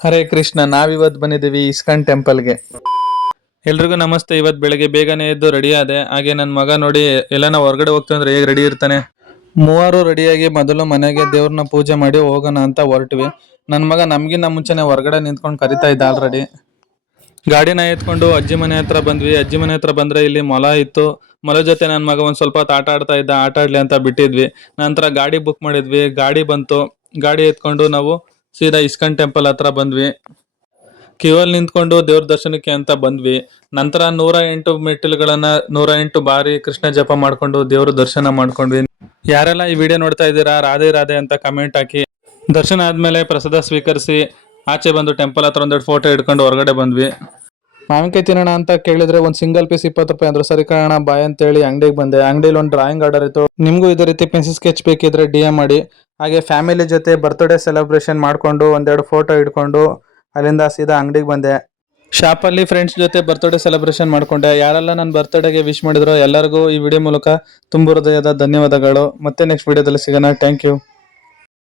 ಹರೇ ಕೃಷ್ಣ. ನಾವಿವತ್ತು ಬಂದಿದ್ದೀವಿ ಇಸ್ಕಾನ್ ಟೆಂಪಲ್ಗೆ. ಎಲ್ರಿಗೂ ನಮಸ್ತೆ. ಇವತ್ತು ಬೆಳಗ್ಗೆ ಬೇಗನೆ ಎದ್ದು ರೆಡಿ ಆದೆ. ಹಾಗೆ ನನ್ನ ಮಗ ನೋಡಿ ಎಲ್ಲಾನ ಹೊರಗಡೆ ಹೋಗ್ತಾ ಅಂದ್ರೆ ಹೇಗೆ ರೆಡಿ ಇರ್ತಾನೆ. ಮೂವರು ರೆಡಿಯಾಗಿ ಮೊದಲು ಮನೆಗೆ ದೇವ್ರನ್ನ ಪೂಜೆ ಮಾಡಿ ಹೋಗೋಣ ಅಂತ ಹೊರಟ್ವಿ. ನನ್ನ ಮಗ ನಮ್ಗಿನ್ನ ಮುಂಚೆನೆ ಹೊರಗಡೆ ನಿಂತ್ಕೊಂಡು ಕರಿತಾ ಇದ್ದ ಆಲ್ರೆಡಿ. ಗಾಡಿನ ಎತ್ಕೊಂಡು ಅಜ್ಜಿ ಮನೆ ಹತ್ರ ಬಂದ್ವಿ. ಅಜ್ಜಿ ಮನೆ ಹತ್ರ ಬಂದ್ರೆ ಇಲ್ಲಿ ಮೊಲ ಇತ್ತು. ಮೊಲ ಜೊತೆ ನನ್ನ ಮಗ ಒಂದ್ ಸ್ವಲ್ಪ ಹೊತ್ತು ಆಟ ಆಡ್ತಾ ಇದ್ದ. ಆಟ ಆಡ್ಲಿ ಅಂತ ಬಿಟ್ಟಿದ್ವಿ. ನಂತರ ಗಾಡಿ ಬುಕ್ ಮಾಡಿದ್ವಿ. ಗಾಡಿ ಬಂತು. ಗಾಡಿ ಎತ್ಕೊಂಡು ನಾವು ಸೀದಾ ಇಸ್ಕಾನ್ ಟೆಂಪಲ್ ಹತ್ರ ಬಂದ್ವಿ. ಕ್ಯೂ ಅಲ್ಲಿ ನಿಂತ್ಕೊಂಡು ದೇವ್ರ ದರ್ಶನಕ್ಕೆ ಅಂತ ಬಂದ್ವಿ. ನಂತರ 108 ಮೆಟ್ಟಿಲುಗಳನ್ನ 108 ಬಾರಿ ಕೃಷ್ಣ ಜಪ ಮಾಡ್ಕೊಂಡು ದೇವ್ರ ದರ್ಶನ ಮಾಡ್ಕೊಂಡ್ವಿ. ಯಾರೆಲ್ಲ ಈ ವಿಡಿಯೋ ನೋಡ್ತಾ ಇದ್ದೀರಾ, ರಾಧೆ ರಾಧೆ ಅಂತ ಕಮೆಂಟ್ ಹಾಕಿ. ದರ್ಶನ ಆದ್ಮೇಲೆ ಪ್ರಸಾದ ಸ್ವೀಕರಿಸಿ ಆಚೆ ಬಂದು ಟೆಂಪಲ್ ಹತ್ರ ಒಂದೆರಡು ಫೋಟೋ ಹಿಡ್ಕೊಂಡು ಹೊರಗಡೆ ಬಂದ್ವಿ. ಮಾವಿನಕಾಯಿ ತಿನ್ನೋಣ ಅಂತ ಕೇಳಿದ್ರೆ ಒಂದು ಸಿಂಗಲ್ ಪೀಸ್ 20 ರೂಪಾಯಿ ಅಂದ್ರು. ಸರಿ ಕಾರಣ ಬಾಯ್ ಅಂತೇಳಿ ಅಂಗಡಿಗೆ ಬಂದೆ. ಅಂಗಡಿಲಿ ಒಂದು ಡ್ರಾಯಿಂಗ್ ಆರ್ಡರ್ ಇತ್ತು. ನಿಮಗೂ ಇದೇ ರೀತಿ ಪೆನ್ಸಿಲ್ ಸ್ಕೆಚ್ ಬೇಕಿದ್ರೆ DM ಮಾಡಿ. ಹಾಗೆ ಫ್ಯಾಮಿಲಿ ಜೊತೆ ಬರ್ತ್ಡೇ ಸೆಲೆಬ್ರೇಷನ್ ಮಾಡ್ಕೊಂಡು ಒಂದೆರಡು ಫೋಟೋ ಹಿಡ್ಕೊಂಡು ಅಲ್ಲಿಂದ ಸೀದಾ ಅಂಗಡಿಗೆ ಬಂದೆ. ಶಾಪಲ್ಲಿ ಫ್ರೆಂಡ್ಸ್ ಜೊತೆ ಬರ್ತ್ಡೇ ಸೆಲೆಬ್ರೇಷನ್ ಮಾಡ್ಕೊಂಡೆ. ಯಾರೆಲ್ಲ ನನ್ನ ಬರ್ತ್ಡೇಗೆ ವಿಶ್ ಮಾಡಿದ್ರು ಎಲ್ಲರಿಗೂ ಈ ವಿಡಿಯೋ ಮೂಲಕ ತುಂಬ ಹೃದಯದ ಧನ್ಯವಾದಗಳು. ಮತ್ತೆ ನೆಕ್ಸ್ಟ್ ವಿಡಿಯೋದಲ್ಲಿ ಸಿಗೋಣ. Thank you.